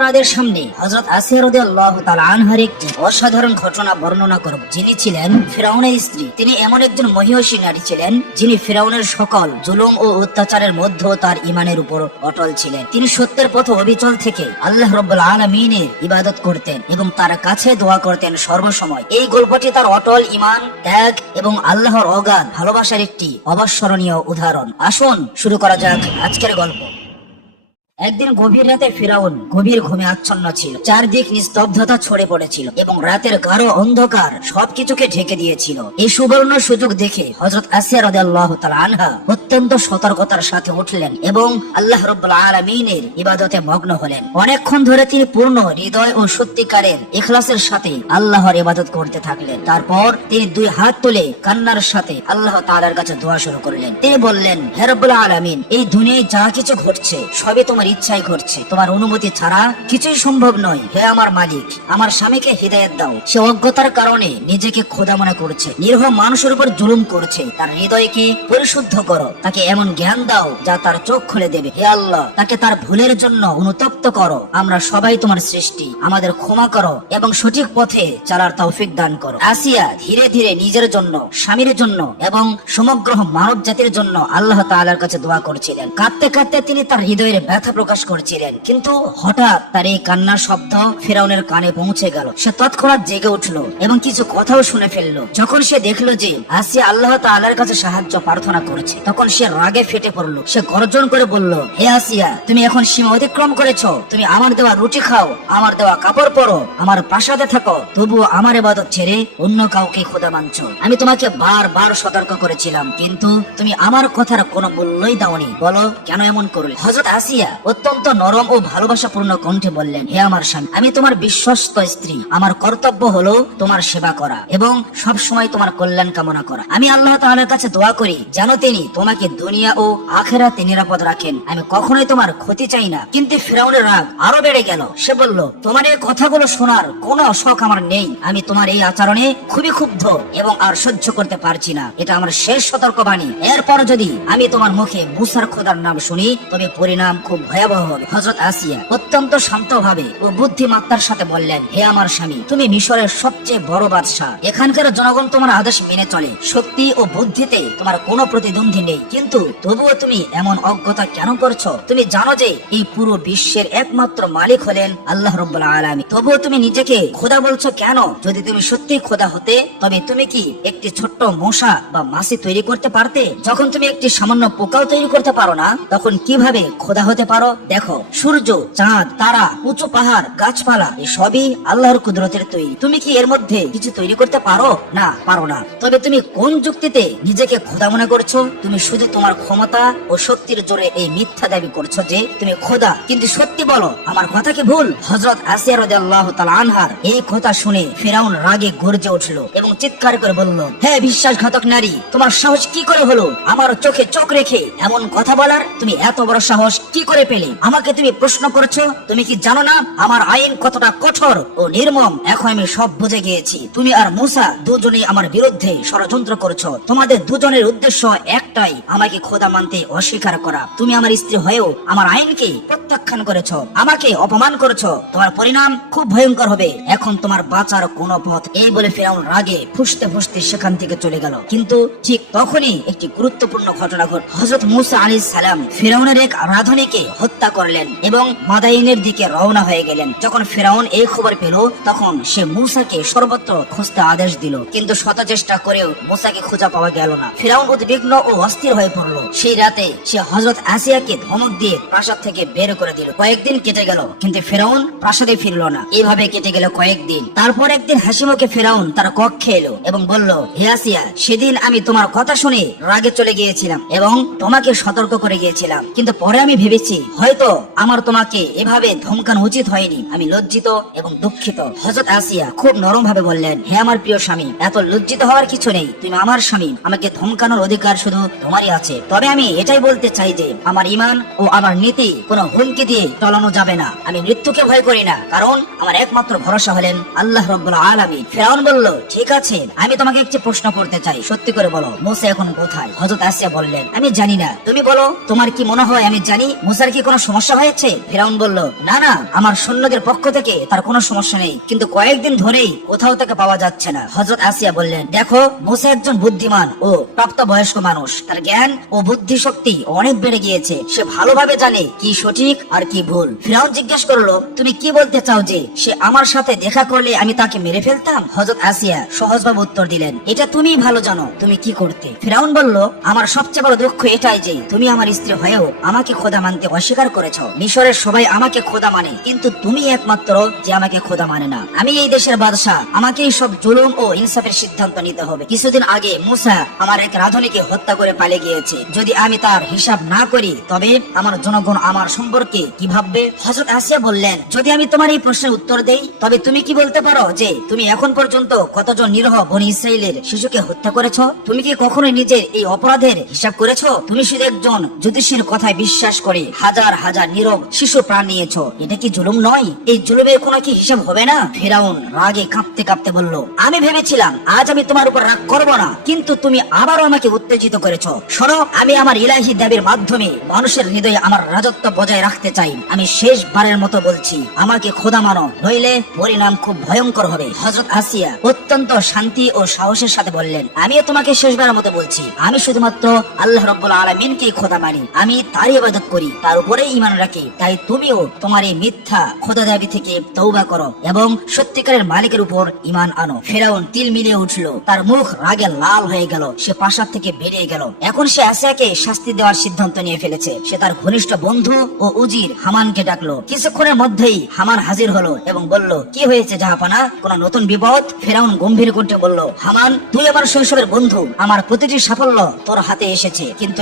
আপনাদের সামনে হযরত আসিয়া রাদিয়াল্লাহু তাআলা আনহার একটি অসাধারণ ঘটনা বর্ণনা করব। যিনি ছিলেন ফিরআউনের স্ত্রী। তিনি এমন একজন মহিয়সী নারী ছিলেন যিনি ফিরআউনের সকল জুলুম ও অত্যাচারের মধ্যেও তার ঈমানের উপর অটল ছিলেন। তিনি সত্যের পথে অবিচল থেকে আল্লাহ রাব্বুল আলামিনের ইবাদত করতেন এবং তার কাছে দোয়া করতেন সর্বসময়। এই গল্পটি তার অটল ঈমান, ত্যাগ এবং আল্লাহর অগাধ ভালোবাসার একটি অবিস্মরণীয় উদাহরণ। আসুন শুরু করা যাক আজকের গল্প। একদিন গভীর রাতে ফিরআউন গভীর ঘুমে আচ্ছন্ন ছিল। চারদিক নিস্তব্ধতা ছড়ে পড়েছিল এবং রাতের গাঢ় অন্ধকার সবকিছুকে ঢেকে দিয়েছিল। এই সুবর্ণ সুযোগ দেখে হযরত আসিয়া রাদিয়াল্লাহু তাআলা আনহা অত্যন্ত সতর্কতার সাথে উঠলেন এবং আল্লাহ রাব্বুল আলামিনের ইবাদতে মগ্ন হলেন। অনেকক্ষণ ধরে তিনি পূর্ণ হৃদয় ও সত্যিকারের ইখলাসের সাথে আল্লাহর ইবাদত করতে থাকলেন। তারপর তিনি দুই হাত তুলে কান্নার সাথে আল্লাহ তাআলার কাছে দোয়া শুরু করলেন। তিনি বললেন, হে রাব্বুল আলামিন, এই দুনিয়ায় যা কিছু ঘটছে সবই তোমার ইচ্ছাই ঘটছে, তোমার অনুমতি ছাড়া কিছুই সম্ভব নয়। হে আমার মালিক, আমার স্বামীকে হিদায়াত দাও। সে অজ্ঞতার কারণে নিজেকে খোদা মনে করছে, নিরীহ মানুষের উপর জুলুম করছে। তার হৃদয়কে পরিশুদ্ধ করো, তাকে এমন জ্ঞান দাও যা তার চোখ খুলে দেবে। হে আল্লাহ, তাকে তার ভুলের জন্য অনুতপ্ত করো। আমরা সবাই তোমার সৃষ্টি, আমাদের ক্ষমা করো এবং সঠিক পথে চলার তৌফিক দান করো। আসিয়া ধীরে ধীরে নিজের জন্য, স্বামীর জন্য এবং সমগ্র মানব জাতির জন্য আল্লাহ তাআলার কাছে দোয়া করছিলেন। কাঁদতে কাঁদতে তিনি তার হৃদয়ের ব্যথা প্রকাশ করছিলেন। কিন্তু হঠাৎ তার এই কান্নার শব্দ ফিরআউনের কানে পৌঁছে গেল। সে তৎক্ষণাৎ জেগে উঠলো এবং কিছু কথাও শুনে ফেললো। যখন সে দেখলো যে আসিয়া আল্লাহ তাআলার কাছে সাহায্য প্রার্থনা করছে, তখন সে রাগে ফেটে পড়লো। সে গর্জন করে বলল, হে আসিয়া, তুমি এখন সীমা অতিক্রম করেছো। তুমি আমার দেওয়া রুটি খাও, আমার দেওয়া কাপড় পরো, আমার প্রাসাদে থাকো, তবুও আমার ইবাদত ছেড়ে অন্য কাউকে খোদা মানছো। আমি তোমাকে বারবার সতর্ক করেছিলাম, কিন্তু তুমি আমার কথার কোনো মূল্যই দাওনি। বলো কেন এমন করলে? হযরত আসিয়া অত্যন্ত নরম ও ভালোবাসাপূর্ণ কণ্ঠে বললেন, হে আমার স্বামী, আমি তোমার বিশ্বস্ত স্ত্রী। আমার কর্তব্য হলো তোমার সেবা করা এবং সব সময় তোমার কল্যাণ কামনা করা। আমি আল্লাহ তাআলার কাছে দোয়া করি যেন তিনি তোমাকে দুনিয়া ও আখিরাতে নিরাপদ রাখেন। আমি কখনোই তোমার ক্ষতি চাই না। কিন্তু ফিরআউনের রাগ আরো বেড়ে গেল। সে বলল, তোমার এই কথাগুলো শোনার কোনো শখ আমার নেই। আমি তোমার এই আচরণে খুবই ক্ষুব্ধ এবং আর সহ্য করতে পারছি না। এটা আমার শেষ সতর্কবাণী। এরপর যদি আমি তোমার মুখে মুসার খোদার নাম শুনি, তবে পরিণাম খুব ভয়াবহ হবে। হযরত আসিয়া অত্যন্ত শান্তভাবে ও বুদ্ধিমত্তার সাথে বললেন, হে আমার স্বামী, তুমি মিশরের সবচেয়ে বড় বাদশাহ। এখানকার জনগণ তোমার আদেশ মেনে চলে। শক্তি ও বুদ্ধিতে তোমার কোনো প্রতিদ্বন্দ্বী নেই। কিন্তু তবুও তুমি এমন অজ্ঞতা কেন করছো? তুমি জানো যে এই পুরো বিশ্বের একমাত্র মালিক হলেন আল্লাহ রাব্বুল আলামিন। তবুও তুমি নিজেকে খোদা বলছো কেন? যদি তুমি সত্যি খোদা হতে, তবে তুমি কি একটি ছোট্ট মশা বা মাছি তৈরি করতে পারতে? যখন তুমি একটি সামান্য পোকাও তৈরি করতে পারো না, তখন কিভাবে খোদা হতে পারো? দেখো, সূর্য, চাঁদ, তারা, উঁচু পাহাড়, গাছপালা, সবই আল্লাহর কুদরতের তৈরি। তুমি কি এর মধ্যে কিছু তৈরি করতে পারো? না, পারো না। তবে তুমি কোন যুক্তিতে নিজেকে খোদা মনে করছো? তুমি শুধু তোমার ক্ষমতা ও শক্তির জোরে এই মিথ্যা দাবি করছো যে তুমি খোদা। কিন্তু সত্যি বলো, আমার কথা কি ভুল? হযরত আসিয়া রাদিয়াল্লাহু তাআলা আনহার এই কথা শুনে ফিরআউন রাগে গর্জে উঠল এবং চিৎকার করে বলল, হে বিশ্বাসঘাতক নারী, তোমার সাহস কি করে হলো আমার চোখে চোখ রেখে এমন কথা বলার? তুমি এত বড় সাহস কি করে পেলে? আমাকে তুমি প্রশ্ন করছো? তুমি কি জানো না আমার আইন কতটা কঠোর ও নির্মম? এখন আমি সব বুঝে গিয়েছি। তুমি আর মুসা দুজনেই আমার বিরুদ্ধে ষড়যন্ত্র করছো। তোমাদের দুজনের উদ্দেশ্য একটাই, আমাকে খোদা মানতে অস্বীকার করা। তুমি আমার স্ত্রী হয়েও আমার আইনকে প্রত্যাখ্যান করেছো, আমাকে অপমান করেছো। তোমার পরিণাম খুব ভয়ঙ্কর হবে। এখন তোমার বাঁচার কোনো পথ। এই বলে ফিরআউন রাগে ফুঁসতে ফুঁসতে সেখান থেকে চলে গেল। কিন্তু ঠিক তখনই একটি গুরুত্বপূর্ণ ঘটনা ঘটল। হযরত মুসা আলাইহিস সালাম ফিরআউনের এক রাধুনীকে হত্যা করলেন এবং মাদাইনের দিকে রওনা হয়ে গেলেন। যখন ফিরআউন এই খবর পেল, তখন সে মুসাকে সর্বত্র খুঁজতে আদেশ দিল। কিন্তু শত চেষ্টা করেও মুসাকে খুঁজে পাওয়া গেল না। ফিরআউন উদ্বিগ্ন ও অস্থির হয়ে পড়ল। সেই রাতে সে হযরত আসিয়াকে ধমক দিয়ে প্রাসাদ থেকে বের করে দিল। কয়েকদিন কেটে গেল, কিন্তু ফিরআউন প্রাসাদে ফিরল না। এইভাবে কেটে গেল কয়েকদিন। তারপর একদিন হাসিমুখে ফিরআউন তার কক্ষে এলো এবং বলল, হে আসিয়া, সেদিন আমি তোমার কথা শুনে রাগে চলে গিয়েছিলাম এবং তোমাকে সতর্ক করে গিয়েছিলাম। কিন্তু পরে আমি ভেবেছি হয়তো আমার তোমাকে এভাবে ধমকানো উচিত হয়নি। আমি লজ্জিত এবং দুঃখিত। হযরত আসিয়া খুব নরম ভাবে বললেন, হে আমার প্রিয় স্বামী, এত লজ্জিত হওয়ার কিছু নেই। তুমি আমার স্বামী, আমাকে ধমকানোর অধিকার শুধু তোমারই আছে। তবে আমি এটাই বলতে চাই যে আমার ঈমান ও আমার নীতি কোনো হুমকি দিয়ে টলানো যাবে না। আমি মৃত্যুকে ভয় করি না, কারণ আমার একমাত্র ভরসা হলেন আল্লাহ রাব্বুল আলামিন। ফিরআউন বলল, ঠিক আছে, আমি তোমাকে একটি প্রশ্ন করতে চাই, সত্যি করে বলো, মুসা এখন কোথায়? হযরত আসিয়া বললেন, আমি জানি না। তুমি বলো, তোমার কি মনে হয় আমি জানি মুসার কি কি কোনো সমস্যা হয়েছে? ফিরাউন বলল, না না, আমার সৈন্যদের পক্ষ থেকে তার কোনো সমস্যা নেই, কিন্তু কয়েকদিন ধরেই কোথাও তাকে পাওয়া যাচ্ছে না। হযরত আসিয়া বললেন, দেখো, মুসা একজন বুদ্ধিমান ও প্রাপ্তবয়স্ক মানুষ, তার জ্ঞান ও বুদ্ধি শক্তি অনেক বেড়ে গিয়েছে, সে ভালোভাবে জানে কি সঠিক আর কি ভুল। ফিরাউন জিজ্ঞেস করলো, তুমি কি বলতে চাও যে সে আমার সাথে দেখা করলে আমি তাকে মেরে ফেলতাম? হযরত আসিয়া সহজভাবে উত্তর দিলেন, এটা তুমি ভালো জানো তুমি কি করতে। ফিরাউন বলল, আমার সবচেয়ে বড় দুঃখ এটাই যে তুমি আমার স্ত্রী হয়েও আমাকে খোদা মানতে অস্বীকার করেছো। মিশরের সবাই আমাকে খোদা মানে, কিন্তু তুমি একমাত্র যে আমাকে খোদা মানে না। আমি এই দেশের বাদশাহ, আমাকে এই সব জুলুম ও ইনসাফের সিদ্ধান্ত নিতে হবে। কিছুদিন আগে মুসা আমার এক রাধুনীকে হত্যা করে পালিয়ে গিয়েছে, যদি আমি তার হিসাব না করি তবে আমার জনগণ আমার সম্পর্কে কি ভাববে? হযরত আসিয়া বললেন, যদি আমি তোমার এই প্রশ্নের উত্তর দেই তবে তুমি কি বলতে পারো যে তুমি এখন পর্যন্ত কতজন নিরহ বনী ইসরাইলের শিশুকে হত্যা করেছো? তুমি কি কখনোই নিজের এই অপরাধের হিসাব করেছো? তুমি শুধু একজন জ্যোতিষীর কথায় বিশ্বাস করে হাজার হাজার নীরব শিশু প্রাণ নিয়েছো। এটা কি জুলুম নয়? এই জুলুমের কোনো কি হিসাব হবে না? ফিরাউন রাগে কাঁপতে কাঁপতে বলল, আমি ভেবেছিলাম আজ আমি তোমার উপর রাগ করবো না, কিন্তু তুমি আবারও আমাকে উত্তেজিত করেছো। শোনো, আমি আমার ইলাহি দাবির মাধ্যমে মানুষের হৃদয়ে আমার রাজত্ব বজায় রাখতে চাই। আমি শেষবারের মতো বলছি, আমাকে খোদা মানো, নইলে পরিণাম খুব ভয়ঙ্কর হবে। হযরত আসিয়া অত্যন্ত শান্তি ও সাহসের সাথে বললেন, আমিও তোমাকে শেষবারের মতো বলছি, আমি শুধুমাত্র আল্লাহ রাব্বুল আলামিনকেই খোদা মানি, আমি তারই ইবাদত করি, তার উপরে ঈমান রাখি। তাই তুমিও তোমার এই মিথ্যা খোদা দাবি থেকে তওবা করো এবং সত্যিকারের মালিকের উপর ঈমান আনো। ফিরাউন তিল মিলিয়ে উঠল, তার মুখ রাগে লাল হয়ে গেল, সে প্রাসাদ থেকে বেরিয়ে গেল। এখন সে আসিয়াকে শাস্তি দেওয়ার সিদ্ধান্ত নিয়ে ফেলেছে। সে তার ঘনিষ্ঠ বন্ধু ও উজির হামানকে ডাকলো। কিছুক্ষণের মধ্যেই হামান হাজির হলো এবং বলল, কি হয়েছে জাহাপানা, কোন নতুন বিপদ? ফিরাউন গম্ভীর কণ্ঠে বলল, হামান, তুই আমার শৈশবের বন্ধু, আমার প্রতিটি সাফল্য তোর হাতে এসেছে, কিন্তু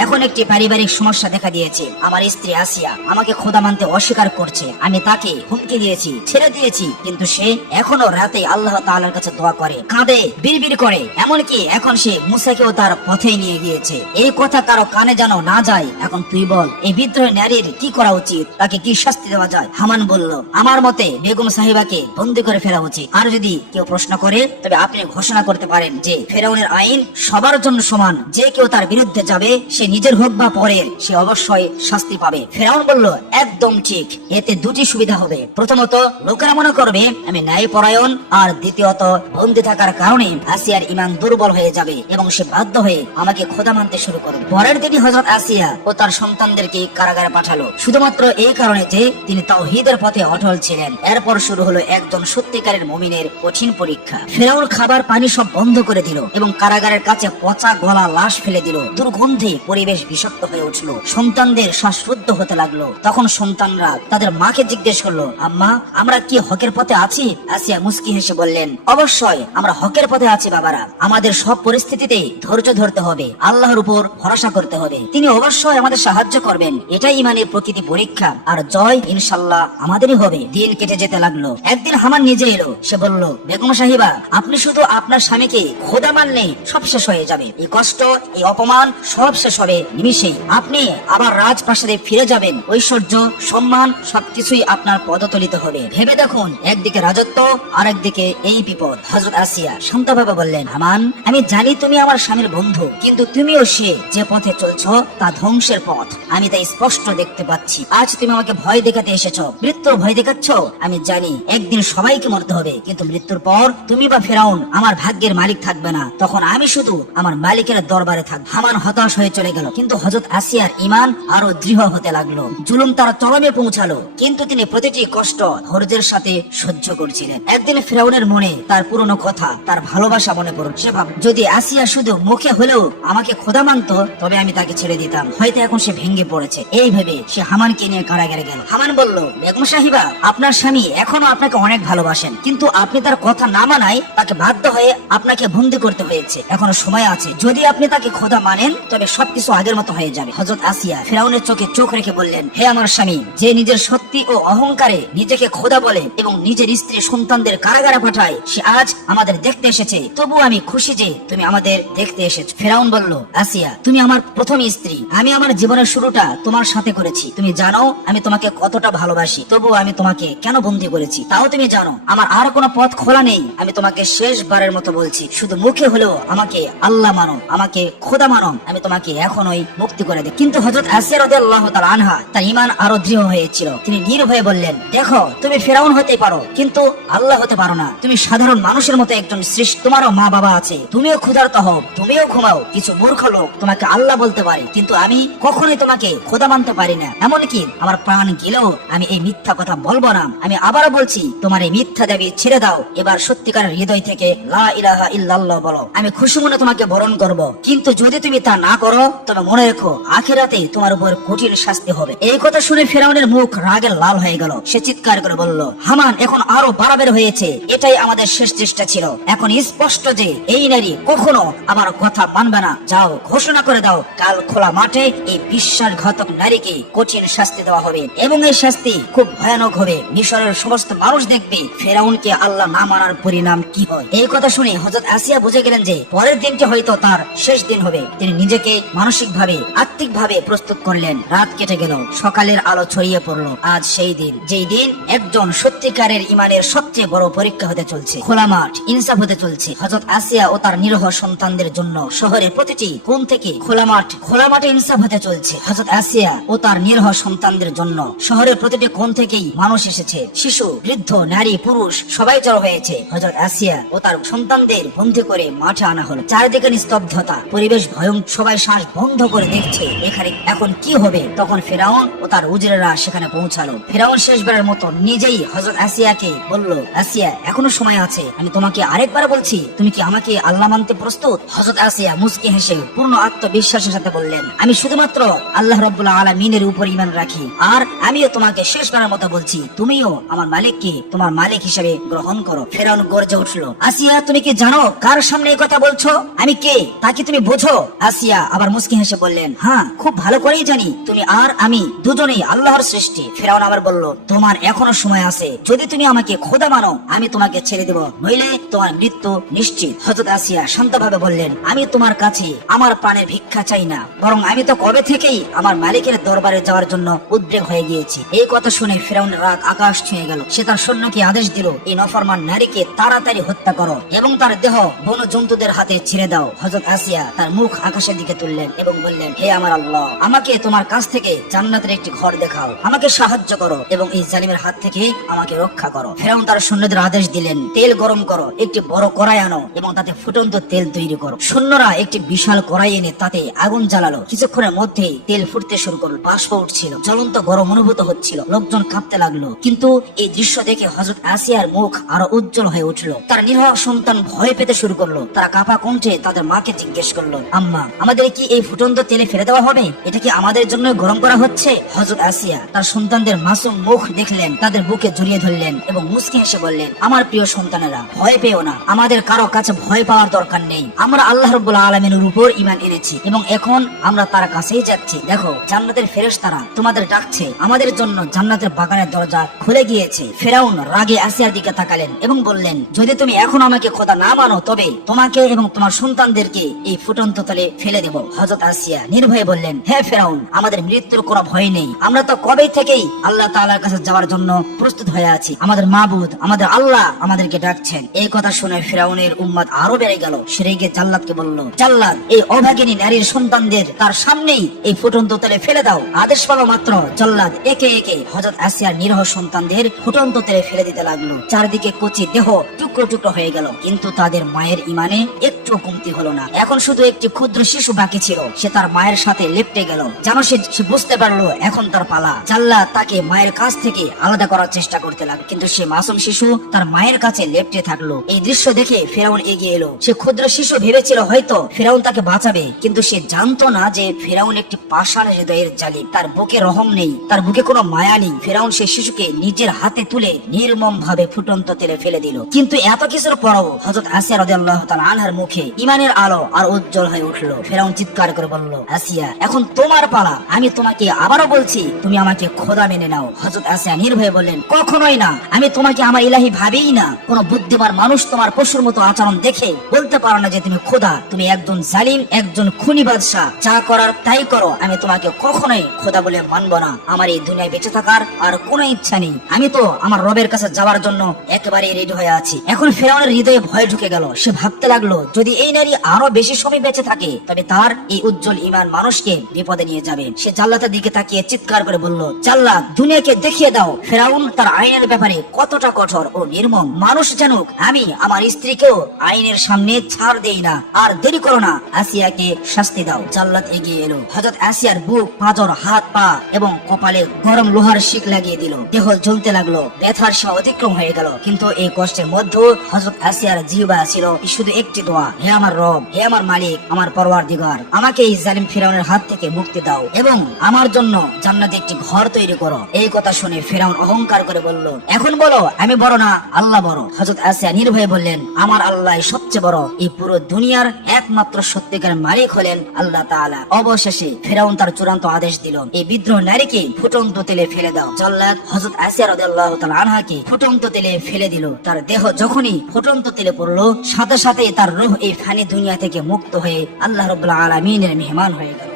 এখন একটি পারিবারিক সমস্যা দেখা দিয়েছে। আমার স্ত্রী আসিয়া আমাকে খোদা মানতে অস্বীকার করছে। আমি তাকে হুমকি দিয়েছি, ছেড়ে দিয়েছি, কিন্তু সে এখনো রাতে আল্লাহ তাআলার কাছে দোয়া করে, কাঁদে, বিড়বিড় করে, এমনকি এখন সে মুসাকেও তার পথে নিয়ে গিয়েছে। এই কথা কারো কানে যেন না যায়। এখন তুই বল, এই বিদ্রোহী নারীর কি করা উচিত? তাকে কি শাস্তি দেওয়া যায়? হামান বলল, আমার মতে বেগম সাহিবাকে বন্দী করে ফেলা উচিত। আর যদি কেউ প্রশ্ন করে তবে আপনি ঘোষণা করতে পারেন যে ফেরাউনের আইন সবার জন্য সমান, যে কেউ তার বিরুদ্ধে যাবে, সে নিজের হোক বা পরের, সে অবশ্যই শাস্তি পাবে। ফেরাউন বলল, একদম ঠিক, এতে দুটি সুবিধা হবে। প্রথমত, লোকেরা মনে করবে আমি ন্যায়পরায়ণ, আর দ্বিতীয়ত, বন্দী থাকার কারণে আসিয়ার ঈমান দুর্বল হয়ে যাবে এবং সে বাধ্য হয়ে আমাকে খোদা মানতে শুরু করবে। পরের দিনই হযরত আসিয়া ও তার সন্তানদেরকে কারাগারে পাঠালো, শুধুমাত্র এই কারণে যে তিনি তাওহীদের পথে অটল ছিলেন। এরপর শুরু হলো একজন সত্যিকারের মুমিনের কঠিন পরীক্ষা। ফেরাউন খাবার পানি সব বন্ধ করে দিল এবং কারাগারের কাছে পচা গলা লাশ ফেলে দিল। দুর্গন্ধে পরিবেশ বিষাক্ত হয়ে উঠল, সন্তানদের শ্বাসরুদ্ধ হতে লাগলো। তখন সন্তানরা তাদের মাকে জিজ্ঞেস করলো, আম্মা, আমরা কি হকের পথে আছি? আসিয়া মুস্কি হেসে বললেন, অবশ্যই আমরা হকের পথে আছি বাবারা। আমাদের সব পরিস্থিতিতে ধৈর্য ধরতে হবে, আল্লাহর উপর ভরসা করতে হবে, তিনি অবশ্যই আমাদের সাহায্য করবেন। এটাই ইমানের প্রকৃতি পরীক্ষা, আর জয় ইনশাল্লাহ আমাদেরই হবে। দিন কেটে যেতে লাগলো। একদিন হামান নিজে এলো। সে বলল, বেগম সাহিবা, আপনি শুধু আপনার স্বামীকে খোদা মানলে সব শেষ হয়ে যাবে। এই কষ্ট, এই অপমান সব শেষ হবে নিমিষেই। আপনি আবার রাজপ্রাসাদে ফিরে যাবেন, ঐশ্বর্য, সম্মান সবকিছুই আপনার পদতলিত হবে। ভেবে দেখুন, একদিকে রাজত্ব আর একদিকে এই বিপদ। হযরত আসিয়া শান্তভাবে বললেন, হামান, আমি জানি তুমি আমার স্বামীর বন্ধু, কিন্তু তুমিও সে যে পথে চলছো তা ধ্বংসের পথ। আমি তাই স্পষ্ট দেখতে পাচ্ছি। আজ তুমি আমাকে ভয় দেখাতে এসেছো, মৃত্যুর ভয় দেখাচ্ছ। আমি জানি একদিন সবাইকে মরতে হবে, কিন্তু মৃত্যুর পর তুমি বা ফেরাউন আমার ভাগ্যের মালিক থাকবে না, তখন আমি শুধু আমার মালিকের দরবারে থাকবো। হামান হতাশ হয়ে চলে গেল, কিন্তু হযরত আসিয়ার ঈমান আরো দৃঢ় হতে লাগলো। জুলুম তার চরমে পৌঁছালো, কিন্তু তিনি প্রতিটি কষ্ট ধৈর্যের সাথে সহ্য করছিলেন। একদিন ফেরাউনের মনে তার পুরনো কথা, তার ভালোবাসা মনে পড়ল। সে ভাব, যদি আসিয়া শুধু মুখে হলেও আমাকে খোদা মানতো তবে আমি তাকে ছেড়ে দিতাম। হয়তো এখন সে ভেঙে পড়েছে। এই ভেবে সে হামানকে নিয়ে কারাগারে গেল। হামান বলল, বেগম সাহিবা, আপনার স্বামী এখনো আপনাকে অনেক ভালোবাসেন, কিন্তু আপনি তার কথা না মানায় তাকে বাধ্য হয়ে আপনাকে বন্দী করতে হয়েছে। এখনো সময় আছে, যদি আপনি তাকে খোদা মানেন তবে সবকিছু আগের মতো হয়ে যাবে। হযরত আসিয়া ফেরাউনের চোখে চোখ রেখে বললেন, হে আমার স্বামী, যে নিজের শক্তি ও অহংকারে নিজেকে খোদা বলে এবং নিজের স্ত্রী সন্তানদের কারাগারে পাঠায়, সে আজ আমাদের দেখতে এসেছে। তবু আমি খুশি যে তুমি আমাদের দেখতে এসেছো। ফেরাউন বলল, আসিয়া, তুমি আমার প্রথম স্ত্রী, আমি আমার জীবনের শুরুটা তোমার সাথে করেছি। তুমি জানো আমি তোমাকে কতটা ভালোবাসি, তবু আমি তোমাকে কেন বন্দী করেছি তাও তুমি জানো। আমার আর কোনো পথ খোলা নেই। আমি তোমাকে শেষবারের মতো বলছি, শুধু মুখে হলেও আমাকে আল্লাহ মানো, আমাকে খোদা মানো, আমি তোমাকে এখনই মুক্তি করে দিই। কিন্তু হযরত আসিয়া রাদিয়াল্লাহু তাআলা আনহা তার ঈমান আরো দৃঢ় হয়েছিল। তিনি নির্ভয়ে বললেন, দেখো তুমি ফিরাউন হতে পারো কিন্তু আল্লাহ হতে পারো না। তুমি সাধারণ মানুষের মতো একজন সৃষ্টি, তোমারও মা বাবা আছে, তুমিও ক্ষুধার্ত হও, তুমিও ঘুমাও। কিছু মূর্খ লোক তোমাকে আল্লাহ বলতে পারে কিন্তু আমি কখনোই তোমাকে খোদা মানতে পারি না। এমনকি আমার প্রাণ গেলেও আমি এই মিথ্যা কথা বলবো না। আমি আবারও বলছি, তোমার এই মিথ্যা দাবি ছেড়ে দাও। এবার সত্যিকারের হৃদয় থেকে লা ইলাহা ইল্লাল্লাহ বলো। আমি খুশি মনে তোমাকে বরণ করব, কিন্তু যদি তুমি তা না করো তবে মনে রেখো আখিরাতে তোমার উপর কঠিন শাস্তি হবে। এই কথা শুনে ফিরআউনের মুখ রাগে লাল হয়ে গেল। সে চিৎকার করে বলল, হামান এখন আরো বাড়াবের হয়েছে। এটাই আমাদের শেষ চেষ্টা ছিল। এখন স্পষ্ট যে এই নারী কখনো আমার কথা মানবে না। যাও ঘোষণা করে দাও, কাল খোলা মাঠে এই বিশ্বাসঘাতক নারীকে কঠিন শাস্তি দেওয়া হবে এবং এই শাস্তি খুব ভয়ানক হবে। মিশরের সমস্ত মানুষ দেখবে ফিরআউনকে আল্লাহ না মানার পরিণাম কি হয়। এই কথা শুনে হযরত আসিয়া বুঝে গেলেন যে পরের দিনটি হয়তো তার শেষ দিন হবে। তিনি নিজেকে মানসিক ভাবে আত্মিক ভাবে প্রস্তুত করলেন। রাত কেটে গেল, সকালের আলো ছড়িয়ে পড়লো। আজ সেই দিন যেই দিন একজন সত্যিকারের ইমানের সবচেয়ে বড় পরীক্ষা হতে চলছে। খোলা মাঠ, ইনসাফ হতে চলছে হযরত আসিয়া ও তার নিরহ সন্তানদের জন্য। শহরের প্রতিটি কোণ থেকে খোলা মাঠে ইনসাফ হতে চলছে হযরত আসিয়া ও তার নিরহ সন্তানদের জন্য। শহরের প্রতিটি কোণ থেকেই মানুষ এসেছে, শিশু, বৃদ্ধ, নারী, পুরুষ সবাই জড়ো হয়েছে। হযরত আসিয়া ও তার সন্তানদের বন্দী করে মাঠে আনা হলো। চারিদিকে নিস্তব্ধতা, পরিবেশ ভয়ঙ্কর। সবাই শ্বাস বন্ধ করে দেখছে এখানে এখন কি হবে। তখন ফিরআউন ও তার উজিরেরা সেখানে পৌঁছালো। ফিরআউন শেষবারের মতো নিজেই হযরত আসিয়াকে বলল, আসিয়া এখনো সময় আছে, আমি তোমাকে আরেকবার বলছি, তুমি কি আমাকে আল্লাহ মানতে প্রস্তুত? হযরত আসিয়া মুস্কি হেসে পূর্ণ আত্মবিশ্বাসের সাথে বললেন, আমি শুধুমাত্র আল্লাহ রাব্বুল আলামিনের উপর ঈমান রাখি, আর আমিও তোমাকে শেষবারের মতো বলছি, তুমিও আমার মালিককে তোমার মালিক হিসেবে গ্রহণ করো। ফিরআউন গর্জে উঠল, আসিয়া তুমি কি জানো কার সামনে এই কথা বলছো? আমি কে তা কি তুমি বোঝো? আসিয়া আবার মুস্কি হেসে বললেন, হ্যাঁ খুব ভালো করেই জানি, তুমি আর আমি দুজনেই আল্লাহর সৃষ্টি। ফিরআউন আবার বলল, তোমার এখনো সময় আছে, যদি তুমি আমাকে খোদা মানো আমি তোমাকে ছেড়ে দেব, নইলে তোমার মৃত্যু নিশ্চিত। হযরত আসিয়া শান্তভাবে বললেন, আমি তোমার কাছে আমার প্রাণের ভিক্ষা চাই না, বরং আমি তো কবে থেকেই আমার মালিকের দরবারে যাওয়ার জন্য উদ্বেগ হয়ে গিয়েছি। এই কথা শুনে ফিরআউনের রাগ আকাশ ছুঁয়ে গেল। সে তার সৈন্যকে আদেশ দিল, এই নফরমান নারীকে তাড়াতাড়ি হত্যা করো এবং তার দেহ বন জন্তুদের হাতে ছেড়ে দাও। হযরত আসিয়া তার মুখ আকাশের দিকে তুললেন এবং বললেন, হে আমার আল্লাহ, আমাকে তোমার কাছ থেকে জান্নাতের একটি ঘর দেখাও, আমাকে সাহায্য করো এবং এই জালিমের হাত থেকে আমাকে রক্ষা করো। ফিরআউন তার সৈন্যদের আদেশ দিলেন, তেল গরম করো, একটি বড় কড়াই আনো এবং তাতে ফুটন্ত তেল তৈরি করো। সৈন্যরা একটি বিশাল কড়াই এনে তাতে আগুন জ্বালালো। কিছুক্ষণের মধ্যেই তেল ফুটতে শুরু করলো, বাষ্প উঠছিল, জ্বলন্ত গরম অনুভূত হচ্ছিল, লোকজন কাঁপতে লাগলো। কিন্তু এই দৃশ্য দেখে হযরত আসিয়ার মুখ আরো উজ্জ্বল হয়ে উঠলো। তার নিরহ সন্তান ভয় পেতে শুরু করলো। তারা কাঁপা কণ্ঠে তাদের মাকে জিজ্ঞেস করলো, আম্মা, আমাদের কি এই ফুটন্ত তেলে ফেলে দেওয়া হবে? এটা কি আমাদের জন্য গরম করা হচ্ছে? হযরত আসিয়া তার সন্তানদের মাসুম মুখ দেখলেন, তাদের বুকে জড়িয়ে ধরলেন এবং মুস্কি হেসে বললেন, আমার প্রিয় সন্তানেরা, ভয় পেও না, আমাদের কারো কাছে ভয় পাওয়ার দরকার নেই। আমরা আল্লাহ রাব্বুল আলামিনের উপর ঈমান এনেছি এবং এখন আমরা তার কাছেই যাচ্ছি। দেখো জান্নাতের ফেরেশতারা তোমাদের ডাকছে, আমাদের জন্য জান্নাতের বাগানের দরজা খুলে গিয়েছে। ফিরআউন রাগে আসিয়ার দিকে তাকালেন এবং বললেন, যদি তুমি এখন আমাকে খোদা না মানো তবে তোমাকে এবং তোমার সন্তানদেরকে এই ফুটন্ত তলে ফেলে দেব। হযরত আসিয়া নির্ভয়ে বললেন, হে ফিরআউন, আমাদের মৃত্যুর কোনো ভয় নেই, আমরা তো কবে থেকেই আল্লাহ তাআলার কাছে যাওয়ার জন্য প্রস্তুত হয়ে আছি। আমাদের মাবুদ, আমাদের আল্লাহ আমাদেরকে ডাকছেন। এই কথা শুনে ফিরআউনের উম্মত আরো বেড়ে গেল। সে রেগে জাল্লাদকে বলল, জাল্লাদ, এই অভাগিনী নারীর সন্তানদের তার সামনেই এই ফুটন্ত তেলে ফেলে দাও। আদেশ পাওয়া মাত্র জাল্লাদ একে একে হযরত আসিয়ার নিরহ সন্তানদের ফুটন্ত তেলে ফেলে দিতে লাগলো। চারদিকে কচি দেহ টুকরো টুকরো হয়ে গেল, কিন্তু তাদের মায়ের ঈমানে একটু কমতি হলো না। এখন শুধু একটি ক্ষুদ্র শিশু বাকি ছিল। সে তার মায়ের সাথে লেপ্টে গেল। যেন সে বুঝতে পারলো এখন তার পালা। জাল্লাদ তাকে মায়ের কাছ থেকে আলাদা করার চেষ্টা করতে লাগলো, কিন্তু সে মাসুম শিশু তার মায়ের কাছে লেপ্টে থাকলো। এই দৃশ্য দেখে ফিরআউন এগিয়ে এলো। সে ক্ষুদ্র শিশু ভেবেছিল হয়তো ফিরআউন তাকে বাঁচাবে, কিন্তু সে জানতো না যে ফিরআউন একটি পাষাণ হৃদয়ের জালিম। তার বুকে রহম নেই, তার বুকে কোনো মায়া নেই। ফিরআউন সে শিশুকে নিজের হাতে তুলে নির্মম ভাবে ফুটন্ত তেলে ফেলে দিল। কিন্তু এত কিছুর পরও হযরত আসিয়া রাদিয়াল্লাহু তাআলা আনহার মুখে ঈমানের আলো আর উজ্জ্বল হয়ে উঠলো। ফিরআউন চিৎকার করে বলল, আসিয়া, এখন তোমার পালা, আমি তোমাকে আবারও বলছি, তুমি আমাকে খোদা মেনে নাও। হযরত আসিয়া নির্ভয়ে বললেন, কখনোই না, আমি তোমাকে আমার ইলাহি ভাবেই না। কোন বুদ্ধিমান মানুষ তোমার পশুর মতো আচরণ দেখে বলতে পারো না যে তুমি খোদা। তুমি একজন জালিম, একজন খুনি বাদশা, যা করার তাই করো। আমি তোমাকে কখনোই খোদা বলে মানব না। আমার এই দুনিয়ায় বেঁচে থাকার আর কোনো ইচ্ছা নেই। আমি তো আমার রবের কাছে যাওয়ার জন্য একেবারে রেডি হয়ে আছি। এখন ফিরআউনের হৃদয়ে ভয় ঢুকে গেল। সে ভাবতে লাগলো, যদি এই নারী আরো বেশি সময় বেঁচে থাকে তবে তার এই উজ্জ্বল ঈমান মানুষকে বিপদে প্রাসাদে নিয়ে যাবে। সে জাল্লাতের দিকে তাকিয়ে চিৎকার করে বলল, জাল্লাত, দুনিয়াকে দেখিয়ে দাও ফেরাউন তার আইনের ব্যাপারে কতটা কঠোর ও নির্মম। মানুষ জানুক আমি আমার স্ত্রীকেও আইনের সামনে ছাড় দেই না। আর দেরি করো না, আসিয়াকে শাস্তি দাও। জাল্লাত এগিয়ে এলো। হযরত আসিয়ার বুক, পাঁজর, হাত, পা এবং কপালে গরম লোহার শিক লাগিয়ে দিল। দেহ জ্বলতে লাগলো, ব্যথার সীমা অতিক্রম হয়ে গেল। কিন্তু এই কষ্টের মধ্যে হযরত আসিয়ার জিহ্বা ছিল শুধু একটি দোয়া, হে আমার রব, হে আমার মালিক, আমার পরওয়ারদিগার, আমাকে এই জালিম ফিরাউনের হাত থেকে মুক্তি দাও এবং আমার জন্য জান্নাতে একটি ঘর তৈরি করো। এই কথা শুনে ফিরাউন অহংকার করে বলল, এখন বলো আমি বড় না আল্লাহ বড়? হযরত আসিয়া নির্ভয়ে বললেন, আমার আল্লাহ সবচেয়ে বড়। এই পুরো দুনিয়ার একমাত্র সত্যিকার মালিক হলেন আল্লাহ তাআলা। অবশেষে ফিরাউন তার চূড়ান্ত আদেশ দিল, এই বিদ্রোহ নারীকে ফুটন্ত তেলে ফেলে দাও। জাল্লাদ হযরত আসিয়া রাদিয়াল্লাহু তাআলা আনহাকে ফুটন্ত তেলে ফেলে দিল। তার দেহ যখনই ফুটন্ত তেলে পড়লো, সাথে সাথে তার রূহ এই ফানি দুনিয়া থেকে মুক্ত হয়ে আল্লাহ রাব্বুল আলামিনের মেহমান হয়ে গেল।